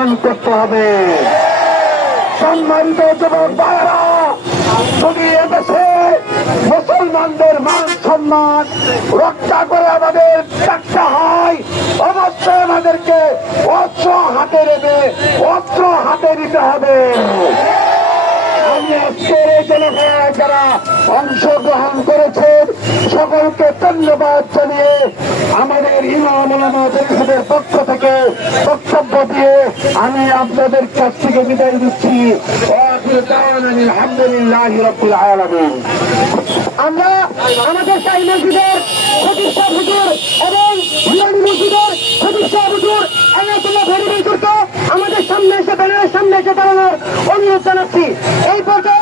গ্রহণ করতে হবে। সম্মানিত যুবক ভাইয়েরা, যদি এদেশে মুসলমানদের মান সম্মান রক্ষা করে আমাদের থাকতে হয়, অবশ্যই আমাদেরকে অস্ত্র হাতে রেখে অস্ত্র হাতে নিতে হবে। আমি আজকের এই জনসভায় যারা অংশগ্রহণ করেছেন সকলকে ধন্যবাদ জানিয়ে আমাদের ইমাম ওলামা পরিষদের পক্ষ থেকে বক্তব্য দিয়ে আমি আপনাদের কাছ থেকে বিদায় দিচ্ছি। আলহামদুলিল্লাহি রাব্বিল আলামিন। আমরা আমাদের শাহী মসজিদের খতিব সাহেব হুজুর এবং নুরানী মসজিদের খতিব সাহেব হুজুর আল্লাহুল্লাহ ভেরি হুজুরকে আমাদের সামনে এসে ব্যানারের সামনে এসে দাঁড়ানোর অনুরোধ জানাচ্ছি। এই পর্যায়ে